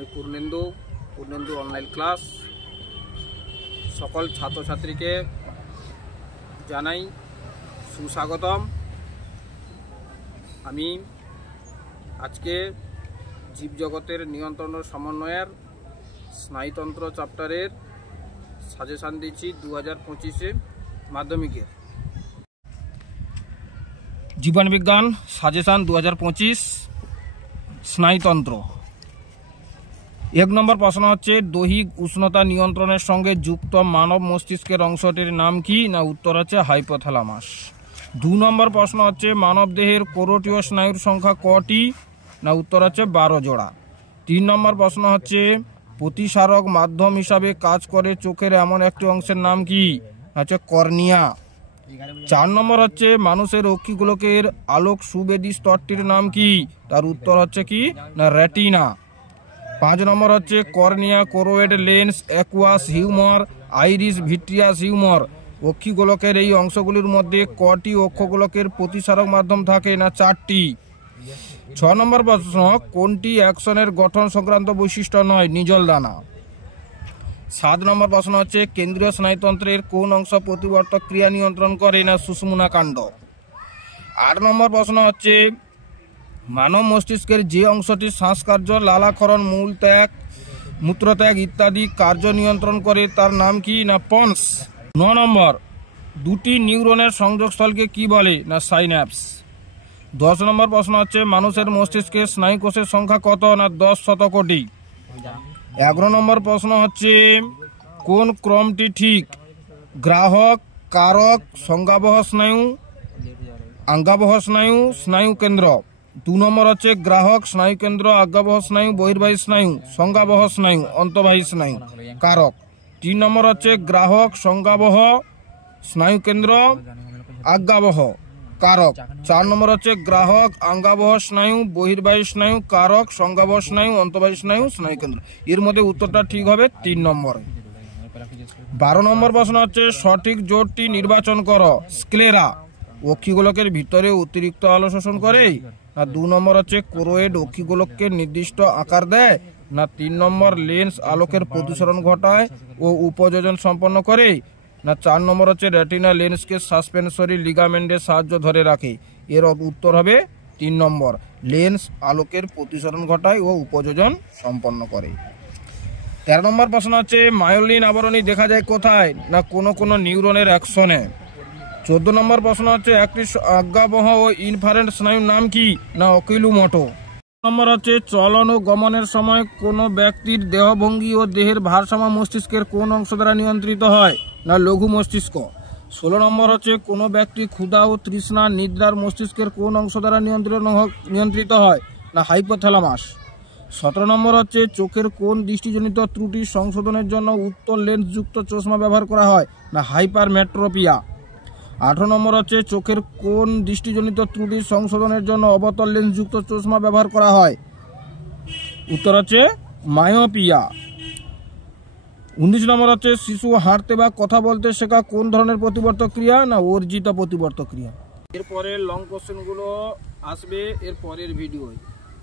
আমি Purnendu online class সকল ছাত্রছাত্রীকে জানাই সুস্বাগতম। আমি আজকে জীবজগতের নিয়ন্ত্রণ ও সমন্বয়ের স্নায়ুতন্ত্র চ্যাপ্টারের সাজেশান দিচ্ছি 2025 মাধ্যমিকের জীবনবিজ্ঞান সাজেশান 2025 স্নায়ুতন্ত্র। 1 নম্বর প্রশ্ন হচ্ছে দৈহিক উষ্ণতা নিয়ন্ত্রণের সঙ্গে যুক্ত মানব মস্তিষ্কের অংশটির নাম কি? না উত্তর হচ্ছে হাইপোথ্যালামাস। 2 নম্বর প্রশ্ন হচ্ছে মানব দেহের কোরটীয় স্নায়ুর সংখ্যা কটি? না উত্তর হচ্ছে 12 জোড়া। 3 নম্বর প্রশ্ন হচ্ছে প্রতিসারক মাধ্যম হিসাবে কাজ করে চোখের এমন একটি অংশের নাম কি? হচ্ছে কর্নিয়া। 4 নম্বর হচ্ছে মানুষের অক্ষিগোলকের আলোক সুবেদী স্তরটির নাম কি? তার উত্তর হচ্ছে কি? না রেটিনা। 5 নম্বর হচ্ছে cornea, choroid, lens, aqueous humour, iris, vitreous humour অক্ষিগোলকের এই অংশগুলির মধ্যে কটি অক্ষগোলকের প্রতিসারক মাধ্যম থাকে? না 4টি। 6 নম্বর প্রশ্ন কোনটি অ্যাকশনের গঠন সংক্রান্ত বৈশিষ্ট্য নয়? নিজল দানা। 7 নম্বর প্রশ্ন হচ্ছে কেন্দ্রীয় স্নায়ুতন্ত্রের কোন অংশ প্রতিবর্তক ক্রিয়া নিয়ন্ত্রণ করে? না সুষুম্না কাণ্ড। 8 নম্বর প্রশ্ন হচ্ছে মানব মস্তিষ্কের যে অংশটি শ্বাসকার্য, লালাক্ষরণ, মূত্রত্যাগ ইত্যাদি কার্য নিয়ন্ত্রণ করে তার নাম কি? না পন্স। 9 নম্বর দুটি নিউরনের সংযোগস্থলকে কি বলে? না সাইন্যাপস। 10 নম্বর প্রশ্ন হচ্ছে মানুষের মস্তিষ্কের স্নায়ুকোষের সংখ্যা কত? না 10 শতকোটি। 11 নম্বর প্রশ্ন হচ্ছে কোন ক্রমটি ঠিক? গ্রাহক, কারক, সংজ্ঞাবহ স্নায়ু, আজ্ঞাবহ স্নায়ু, স্নায়ু কেন্দ্র। 2 নম্বর হচ্ছে গ্রাহক, স্নায়ু কেন্দ্র, আজ্ঞাবহ স্নায়ু, বহির্বাহী স্নায়ু, সংজ্ঞাবহ স্নায়ু, অন্তর্বাহী স্নায়ু, কারক। 3 নম্বর হচ্ছে গ্রাহক, সংজ্ঞাবহ, স্নায়ু কেন্দ্র, আজ্ঞাবহ, কারক। 4 নম্বর হচ্ছে গ্রাহক, আজ্ঞাবহ স্নায়ু, বহির্বাহী স্নায়ু, কারক, সংজ্ঞাবহ স্নায়ু, অন্তর্বাহী স্নায়ু, স্নায়ু কেন্দ্র। এর মধ্যে উত্তরটা ঠিক হবে 3 নম্বর। 12 নম্বর প্রশ্ন হচ্ছে সঠিক জোটটি নির্বাচন করো। স্ক্লেরা অক্ষিগোলকের ভিতরে অতিরিক্ত আলো শোষণ করে। না 2 নম্বর হচ্ছে কোরোয়েড অক্ষিগোলককে নির্দিষ্ট আকার দেয়। না 3 নম্বর লেন্স আলোকের প্রতিসরণ ঘটায় ও উপযোজন সম্পন্ন করে। না 4 নম্বর হচ্ছে রেটিনা লেন্সকে সাসপেনসরি লিগামেন্টের সাহায্য ধরে রাখে। এর উত্তর হবে 3 নম্বর লেন্স আলোকের প্রতিসরণ ঘটায় ও উপযোজন সম্পন্ন করে। 13 নম্বর প্রশ্ন হচ্ছে মায়োলিন আবরণী দেখা যায় কোথায়? না কোনো নিউরনের অ্যাকশনে। 14 নম্বর প্রশ্ন হচ্ছে একটি আজ্ঞাবহ ও ইনফারেন্ট স্নায়ুর নাম কি? না অকিলোমোটর। নম্বর হচ্ছে চলন ও গমনের সময় কোনো ব্যক্তির দেহভঙ্গি ও দেহের ভারসাম্য মস্তিষ্কের কোন অংশ দ্বারা নিয়ন্ত্রিত হয়? না লঘু মস্তিষ্ক। 16 নম্বর হচ্ছে কোনো ব্যক্তি ক্ষুধা ও তৃষ্ণা নিদ্রার মস্তিষ্কের কোন অংশ দ্বারা নিয়ন্ত্রিত হয়? না হাইপোথ্যালামাস। 17 নম্বর হচ্ছে চোখের কোন দৃষ্টিজনিত ত্রুটি সংশোধনের জন্য উত্তর লেন্সযুক্ত চশমা ব্যবহার করা হয়? না হাইপারমেট্রোপিয়া। 18 নম্বর হচ্ছে চোখের কোন দৃষ্টিজনিত ত্রুটি সংশোধনের জন্য অবতল লেন্সযুক্ত চশমা ব্যবহার করা হয়? উত্তর হচ্ছে মায়োপিয়া। 19 নম্বর হচ্ছে শিশু হাঁটতে বা কথা বলতে শেখা কোন ধরনের প্রতিবর্তক ক্রিয়া? না অর্জিত প্রতিবর্তক ক্রিয়া। এরপরে লং কোশ্চেনগুলো আসবে এর পরের ভিডিওয়।